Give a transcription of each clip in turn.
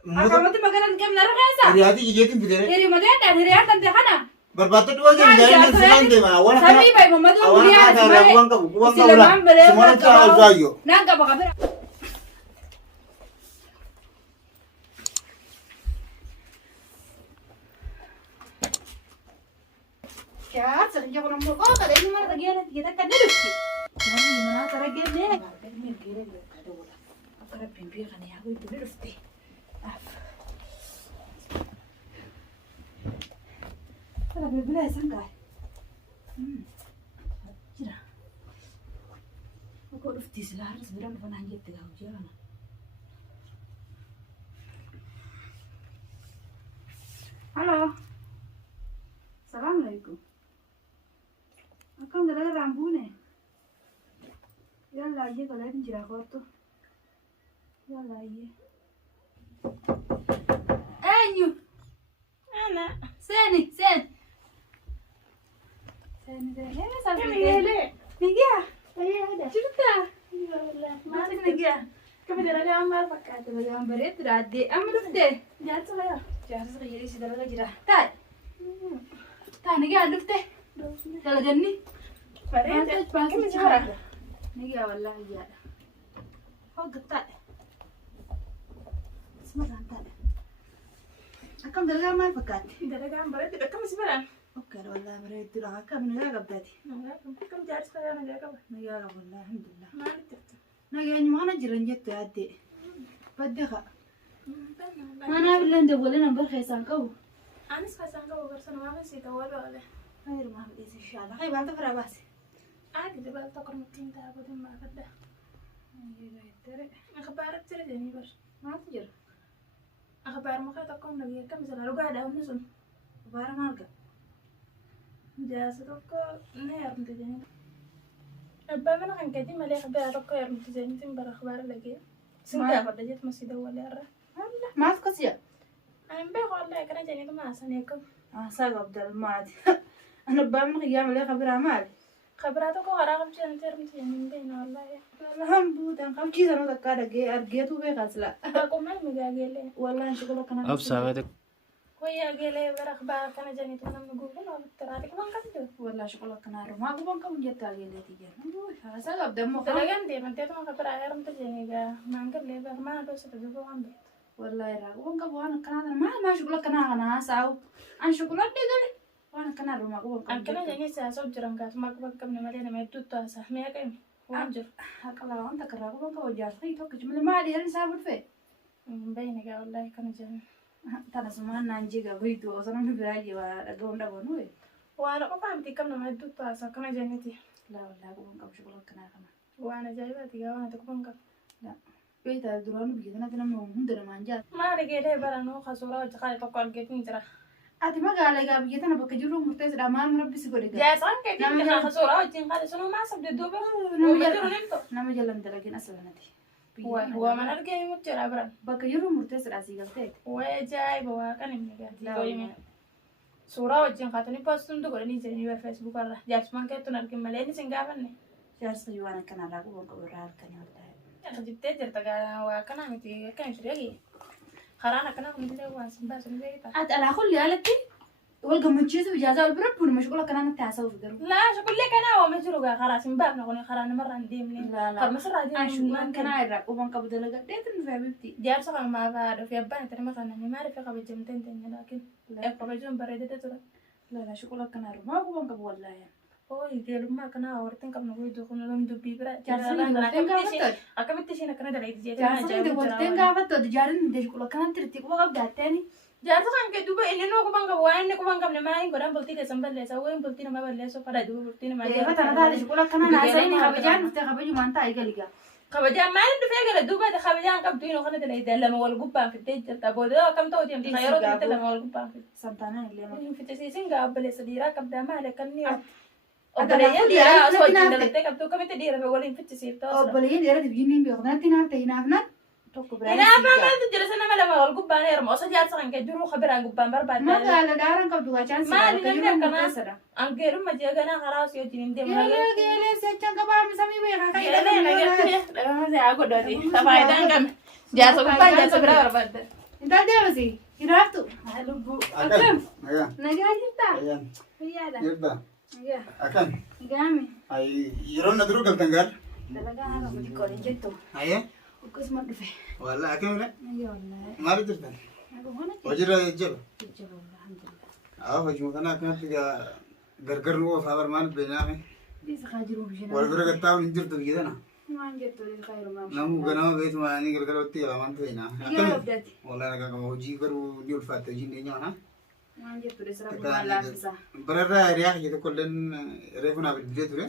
Akamatu magalan kam nargasa. Riyati jijetin bidere. Hiri madenda hiriyan tante kana. Barbatu dua jam jalan selan deh mah. Awal Sami bay mamadu hiriyan. ada uang kamu ulah. Semua cara jual. Naga bakabira. Kya sejak orang mau kau kada ini mana bagian kita kada lucu. Mana mana teragian deh. Ini kira kada bola. Akara pimpi kan ya aku itu lucu. Kada bela sangkai. Cira. Aku lucu sih lah harus berang depan anjir tiga hujan. Halo. Assalamualaikum. Akang dalaga rambune. Yalla aye kalau ini jira koto. Yalla aye. Enyu. Ana. Seni. Seni. Sampai gele. Nigia. Aye ada. Cerita. Ya Allah. Mati nigia. Kami dalaga amal pakai. Dalaga ambar itu rade. Amal deh. Jatuh ya. Jatuh jadi si dalaga jira. Tai. Nigia aduk teh. Dalaga ni. Barete. Kami cara. Nigia wallahi ya. Oh getak. Semangat. Akam dalaga amal pakai. Dalaga ambar itu kami sebenarnya. Oke, wallahi barete dah akam nigia gabdati. Kami jari sekalian aja kami. Nigia wallahi alhamdulillah. Mana itu? Nigia ni mana jiran jatuh ade. Padahal. Mana? Mana bilang dia boleh nombor khaisan kau. Anis kasang kau bersama mama sih tahu ada. Air mah bisa insyaallah. Hai bantu berapa sih? Ada di bawah tokar mungkin tak apa tuh mak ada. Iya, tere. Akabar cerita jadi bos. Mana jer? Akabar muka tokar lagi kan misalnya lu gak ada unusun. Barang marga. Jasa tokar nih harus jadi. Abah mana kan kaji malah akabar tokar harus jadi tim berakhbar lagi. Sudah pada jadi masih dah walara. Allah, mas kasih ya? Ambil kalau karena jadi itu masa nih aku. Asa gabdal mat. Ana bam nak yam le khabar amal. Kabar tuh kok orang macam terus jadi bina Allah ya. Alhamdulillah, kam cheese anu takka dage arge tu be khasla. Aku malah megagele. Wallahi shukla kana. अब सागत Wah gele berakhbar karena jadi itu nama gue kan terhati kemang kan tuh. Wallahi shukla kana ro. Ma gubang kam jetta ge le tijan. Aduh, asa gabdal mo ka. Talagang di man teto mga kabar aram to jadi ga mangker lebar mana dosa to juga ambil. Wallahi ra. Gubang ka buana kana ma shukla kana kana saw. An shukla de gale. Wana kana ro ma gubang kam. Angkana jadi saya sob jurang gas mak mak kam nama dia nama itu tuh asah me kayak wajar. Hakala anta kara gubang ka wajar. Sai to kejmel ma de ran sabut fe. Bayna ga wallahi kana jadi. Tana semua nanji ga beri tu. Osana mi beraji wa gonda bonu. Wana ko pam tikam nama itu tuh asah kana jadi ti. La wallahi gubang kam shukla kana kana. Wana jadi berarti ga wana tuh bangka. La. Beta duranu bikin na tana mo hundana manja. Mari gele barano khasura jakal to kal getin jara. Ati magala ga bikin na baka juru murtes da ma rabbi sigode ga. Ya san ke tin ka khasura jin kal sono ma sab de dobe. Nama jalan dalagin aslanati. Wa man arge mut jara baran. Baka juru murtes da sigalte. Wa jai bawa kan ini ga ti ko yimi. Sura wajin katani postum to gorani jeni wa Facebook alla. Jars man ke tunar ke maleni singaban ne. Jar sayuana kana la ko ko rar kan wallahi. Jibte jirta ga wa kana miti kan shiregi. Kharana kana miti wa simba sunbe ta. At ala kulli alati. Wal gamuchizu ijaza wal birab pun mashgula kana na tasaw fidaru. La shukul le kana wa majru ga khara simba na koni kharana maran dimni. Har masra di Anshuman kana ira ko ban kabdala ga detin fa bibti. jar sa ma ba do fi abban tare ma kana ni mari fi qabi jimten ten lakin e qabi jum barede ta tura. La la shukula kana ro ma ko ban kab wallahi. Oh igel ma kana warten kam no do kono dum du bibra. Jar sa ni warten ga fatta. Akamitti shina kana dalai di Jar sa ni warten ga fatta jarin de shukula kana tirti ko ga gatani. jar sa kan ke duba ile no ko banga wa ne ko banga ne mai godan bulti de samballe sa wen bulti ne ma balle so para duba bulti ne ma Ya fatta na da shukula kana na sai ni habajan ta habaju manta ay galiga. خبجان ما عنده فيها دوبة خبجان كم تينو خلنا تلاقي ده لما والقبان في التيج تابوده كم تو تيم تخيروا تيم لما والقبان في Santana اللي ما في تسيسين قابل سديرا كم ده ما لك النيو أنا أبليين أقول ديرا يا أسود أنا جدا لتك كم تو كم تديرا في ولين في تسير توصل بلين يرد بيجيني بيخدنا تنافت ينافنا توكو برا هنا ما تجلس أنا ما لما والقبان يرم أصلا جالس عن كجرو خبر عن قبان برباد ما قال دارن كم دوغا chance ما كجرو لنا كنا مكسرة عن غير ما جانا خلاص يجين دم gele secang kabar misami be kaka لا لا لا لا ما زي أقول دادي تفايدان كم جالس قبان جالس برا برباد انت دابسي يرافتو لبو اكم Nagaa. نجا جبتا Ayan. يلا Yabba. يا Akan. قامي Ay, yeroon na duro galtan gar. دلقا انا بدي كوري جتو Aye. وكس ما دفع Wala akan wala. اي والله Mari jirtan. انا وانا Wajira jaba. جبت والله الحمد لله Aw hajmu kana kan tiga gargar nuwa fabar man benaame. دي سخاجرو بجنا Wal bira gattaw injirtu gidana. ما جبت لي خير ما Namu ganama bet ma ani gargar otti alaman beena. يا ودتي Wala naga kamo hoji garu ni ulfatta jinne nyana. ما جبت لي سرا ما لابسه Bararra riya jitu kollen refuna bidde ture.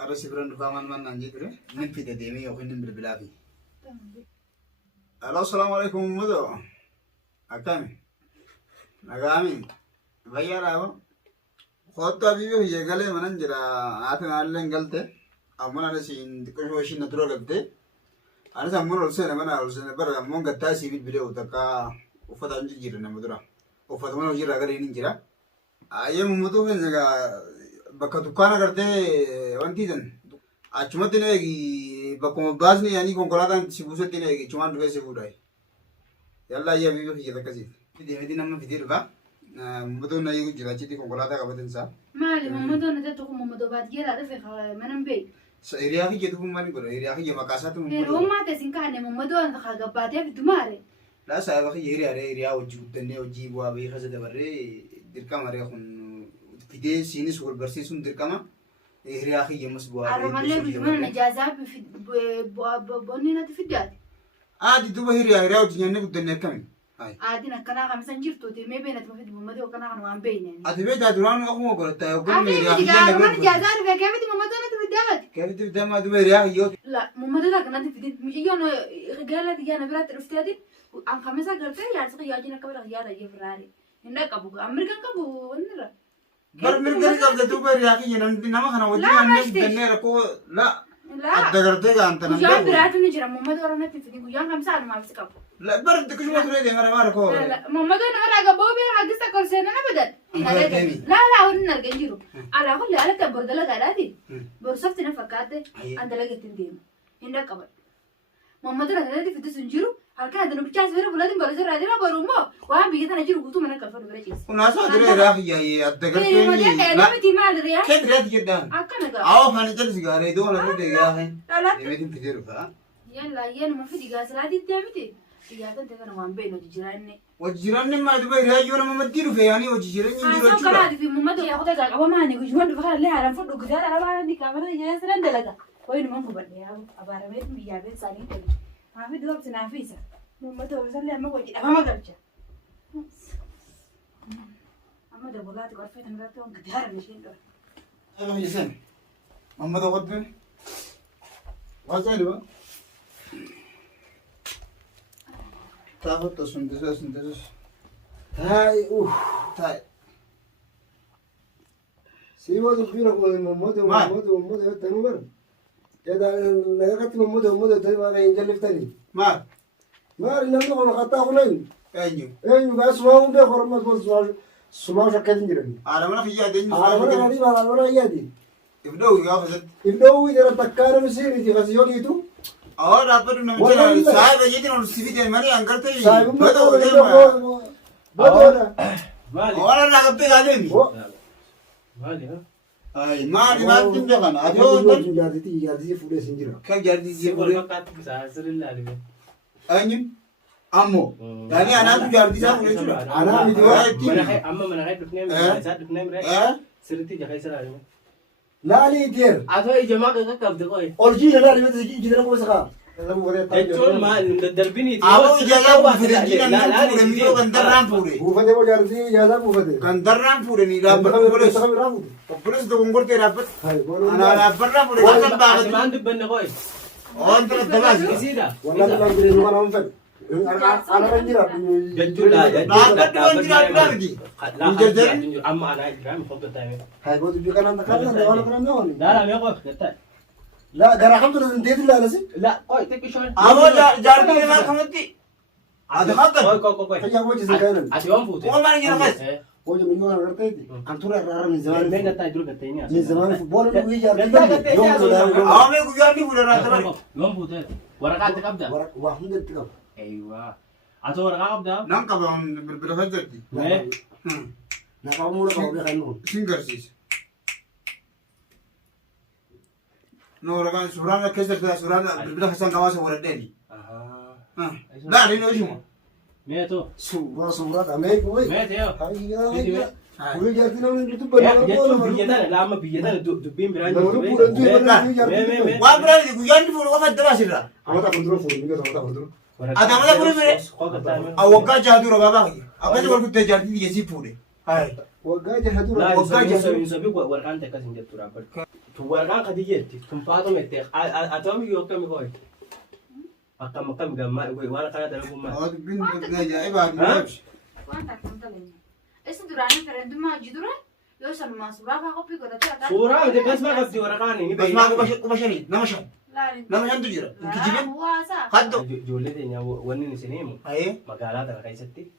Ara sibran faman man nanji ture. Min fide demi yo khinin bil bilafi. Hello, assalamu alaikum mudo. Akan. Nagami. Vaya rao. Khoto abibi hoye gale manan jira aatan allen galte. Amana sin ko shin naturo galte. Ana sammun olse na mana olse na bar amon gatta si bil bile utaka ufata anji jira na mudura. Ufata mana jira gare ni jira. Aye mudo ben jaga bakka dukana garte wanti dan. Achumate ne gi bakko bazni yani konkolatan sibusetti ne gi chuman duve sibudai. Yalla ya bibi hoye takasi. Fide medina ma fide ruba. Mudo na yugo jira chiti konkolata kabaten sa. مالي مامدو نتاتو مامدو بعد جيلا دفع منن بي Sa area ki jetu mani bro. Area ki jama kasatu هيرو mudo. ما تسين كان مامدو أنا خاجة بعدين في دماري La sa ba ki area oji utne oji bo abi khase de barre dirka mare khun fide sinis wal barsi sun dirka ma area ki jamas bo abi. أروح مالي بجمعنا نجازات في بوني نتفيدات Adi tu ba area oji nyanne utne kami. Ai. عادينا كنا خمسة جرتو تي ما بينات ما في مامدو كنا خنوان بينين Adi be da duran ko mo ko ta ko أبي area ki بدي janne أروح be. نجازات في كيف دي مامدو نتفيدات Kaya tu dama du area yo. لا مامدو لا كنا نتفيدات مش يوم قالت يا برات رفتادي عن خمسة قلت يا سقي يجينا كبر يا رجع فراري هناك أبو أمريكان كابو ونرا Bar mir gari ka da tu ba area ki janan nama khana oji nyanne utne rako la. لا Adda garte ga antana. وجاب برات نجرا مامدو رانا تفيدين ويا خمسة أنا ما بسكاب La bar de kushma ture de mara mara ko. لا لا مامدو أنا ولا قبوبي حقسة كل سنة أبدا لا لا ورنا الجنجرو على كل على كبر دلك على برصفت نفكات عند لقيت الدين هناك قبل مامدو أنا في تسنجرو هل كان عندنا بتشاس غير بلادين برزر هذا برومو وهم بيجي أنا جرو قطو من الكفر بريجيس Unasa dire area ki ya adda garte إيه ما جاك ni. أنا بتي مال ريا Ket red jidan. أكنا قا Aw khani jal sigare do na de ya hai. لا لا Emedin fidir ka. يلا يلا ما في دقيقة سلادي تامتي يا تنت كنا وان بينو جيراني Wajiran ni ma dubai area yo na mamadiru fe yani wajiran ni أنا jiro سو كنا chura. دي في مامدو يا أخوتك أبغى ما هني كشوان دفعنا ليه على فوق كذا أنا ما عندي كاميرا يا سلام دلقا وين ما هو بدي أبغى أبارميت بيجابين سالين تبي ما في دوب تنافيسة مامدو بس اللي ما وجد أبغى ما قرجة أما ده بولاتي قرفت أنا بتوم كتير مشين ده Alo yesen. Mamma da wadbe. Wazelu. Ta sundes. هاي اوف Tai. سيما تخبير اقول محمد تنور كذا لقيت محمد تنور ينجل فتني Ma. ما رينا نقول خطا خلين Enyu. اي بس ما هم بخور ما بس سما شكل جرني Ara mana fiya de على ولا nyu. غريب على ولا يدي Ibdo ga fasat. يبدو يدير تكار مسيري تي بس يوليتو Aw dapat na Wala mchana. nila. Sahiba yedi no sivite mari angarte. صاحب ما Bado de ma. بدو مالي Ora na gappe ga de mi. مالي ها Ai ma tin de kana. Ajo ادو جاردي جاردي فودي سنجرا ka jardi je سيبور bore. فقط ساسر الله عليه Enyu. Ammo. Yani ana tu jardi sa bore chura. انا فيديو من هاي أما من هاي دفنهم سات دفنهم رأي Eh? سرتي جاي سر عليه لا لي دير أتوا الجماعة كذا كم تقول اورجي لا لي بس جينا كويس خا هذا مو تقول ما دربيني Abo jaga fure jinan na fure mi kan darran fure. هو فدي وجاردي جازا مو فدي Kan darran fure ni dapat polis. Polis tu ngor te dapat. هاي Ana na barra fure kan ba. ما عندك بنا قوي On ter dabas. كسيدا والله ما ادري ما انا فد انا رنجرا جدولا Dapat tu anjir ada lagi. لا أما أنا إجرام خبط تاني هاي بود بيكنا نكنا ده وانا كنا نوني لا لا ما يقف كتير لا قرا الحمد لله انت لا لسه لا قوي تكي شوي Abo jardi ma kamati. Ada khatar. قوي هي وجه زكانا عشان فوت Ko man ngi khas. وجه من يوم غرتيتي انتورا رار من مين زمان قطع يدرك قطعيني من زمان فوتبول ويجي جاردي قطع يوم Aw me ku jandi fure na tabari. يوم فوت ورقاتك أبدأ واحد من التلام أيوة أتورق عبدا ننقب عن بالفجر دي ما نقامو نقامو بخنون سينجرسيس نور كان سورانا كسر ده سورانا بالحسن كواس وردني لا لينو شو ميتو سورة أمريكا وين ميت يا هاي وين جاتنا من يوتيوب يا جت بيجدان لا ما بيجدان دبين براند وابرا يقول فول وفد دراسة أما تقدرون فول ميجا تقدرون هذا ما يقول مني أو وقع جادو ربابا أبغى تقول كنت جادي يجي فولي هاي وقاعد هدور لا وقاعد يسوي ورقان تكاسين جت ترى تو ورقان قديجة تنفعه متى أتوم يوكم يقول أكم جماعة وانا كنا تلقون ما هذا بنت جاي بعد ما يمشي وانت كنت لين اسم دراني فرند ما جدورة يوصل ما صورة كوبي كذا ترى صورة بس ما قصدي ورقان بس ما بشري نمشي لا نمشي أنت جرا أنت جيبه هو صح خدو جولة دنيا وني نسينيمو أيه مقالات أنا كيستي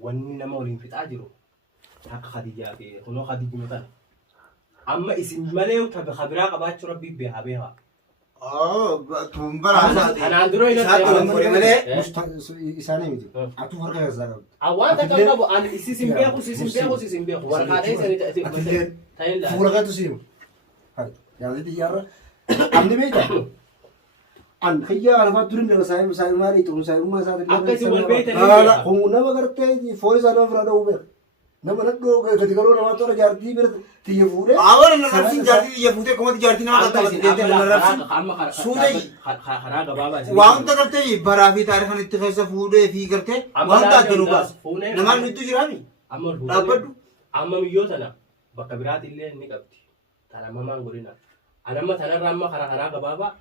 وني نما ولين في تاجرو حق خديجة في خنو خديجة مثلا أما اسم مليو تبي خبرة قبات شو ربي بيها بيها تنبر هذا أنا عندي رأي مش إسانة ميجي أتو فرق هذا أوان تكلم عن السيسم بيخو سيسم بيخو ورقان إيش أنا تايل فول غير تسيم هاي يعني دي يارا عندي ميتا عن خيا أنا فاتورين ده سايم ماري تو سايم ما ساعد أكيد والبيت لا لا هو نما كرتة فوري سانا فرادا وبر نما نكو كتير نما تورا جارتي بير تيجي أول نرسين جارتي يفوت كم جارتي نما كتير جارتي نرسين سودي خراج بابا وان تكرتة برافي تعرف أن اتخاذ فودة في كرتة وان تاجروباس نما نتو جرامي أمر أما ميوتنا بكبرات اللي نكبتي ترى ما نقولنا أنا ما ترى رام خراج بابا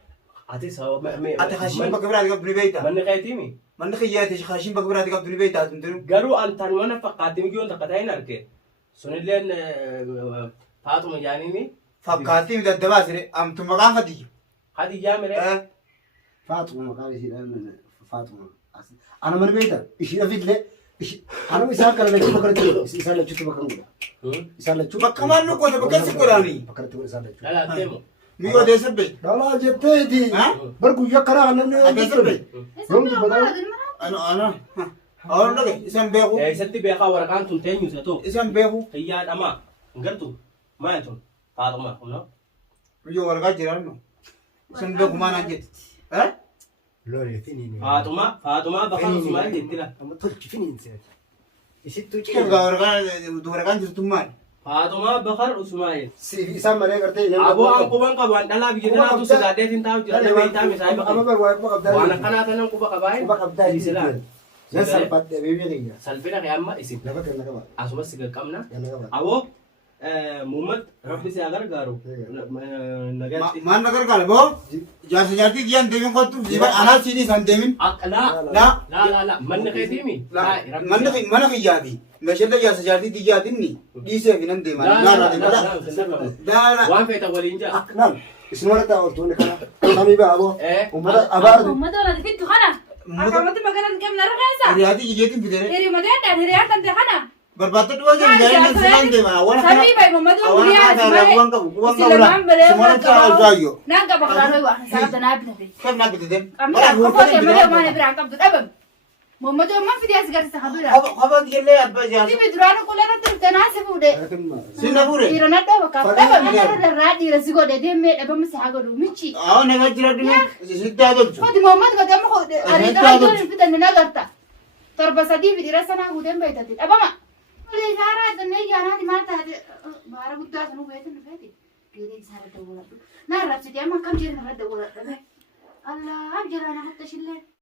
أتي سوا أتخاشين بكبرات قبل بيتا من خيتيمي من خياتي خاشين بكبرات قبل بيتا تنتظر قالوا أن تنوانا فقاتم جون تقطعين أركي سنلين فاطمة جانيني فكاتي من الدباسة أم تمكان خدي هذه جامرة فاطمة قال شيء فاطمة أنا من بيتا إيش أفيد له إيش أنا مسافر كلا نجيب بكرة إسالة شو بكرة نقول إسالة شو بكمان نقول بكرة سكراني بكرة تقول إسالة شو لا تيمو ميو ده سبب لا جتة بركو يكره أنا ده سبب يوم تبدأ أنا نقول إسم بيهو ستي بيخا ورقان تنتين يوساتو إسم بيهو هي أما نقرتو ما ينتون فاطمة هنا ميو ورقة جيرانو إسم بيهو ما نجت ها لا فيني فاطمة بخار سماه جتلا أما تلك فيني إنسان إيش كيف ورقة جرتمان فاطمة بخار اسماعيل سي إسام مرة كرتة أبو أنكوبان كبان دلا بيجنا تو سجادة تنتاو جرا بيتا مساي أما بقى بروح بقى وانا كنا تنام كوبا كباين بقى بدأ يسلا زين سالفات بيبي كذا سالفنا يا أما اسم لا بكرة نكبر أسمع سيجا كامنا يلا كبر أبو محمد ربي سياغر غارو نجات ما نقدر قال بو جارتي جيان ديمين قطو جيبان أنا سيني سان ديمين لا من خيتيمي من خيابي مشهد جارتي جاتني ديسه فينن ديما لا وان فيتا ولينجا نعم اسمه رتا أورتوني كنا كمي بقى أبو ومدى أبارد ومدى ولا تفيد خنا أكملت مكان كم نرخيصة رياضي جيتين بدره هري مدى هري أنت خنا بربادت وجه جاي نسيان ديما وانا سامي باي ممدو وليا وان سمعنا تعالوا ناقة بقرانو واحد ساعة نابنا في كيف نقدر تدم أمي أخوك يا مدى ما نبرع كم تدبم ممدو ما في دياس قرص خبرة خبر يلي أبا جاس في بدرانو كلنا تناسب وده سينابوري يرونا ده وكاف دبم أنا الرادي رزقو ده دي ميت أبى مسحقو ميشي نجاجر دم سيدا دم خد محمد قدام خد أريد أقول في تننا قرطة تربى صديق في دراسة هو دم بيتاتي أبى ما ليه زارا تنيجي أنا دي ما تهدي بارا قد أسمع بيت الفاتي كذي زارا دولار نعرف سيدي أما كم جيرنا هذا دولار الله أبجر أنا حتى شلة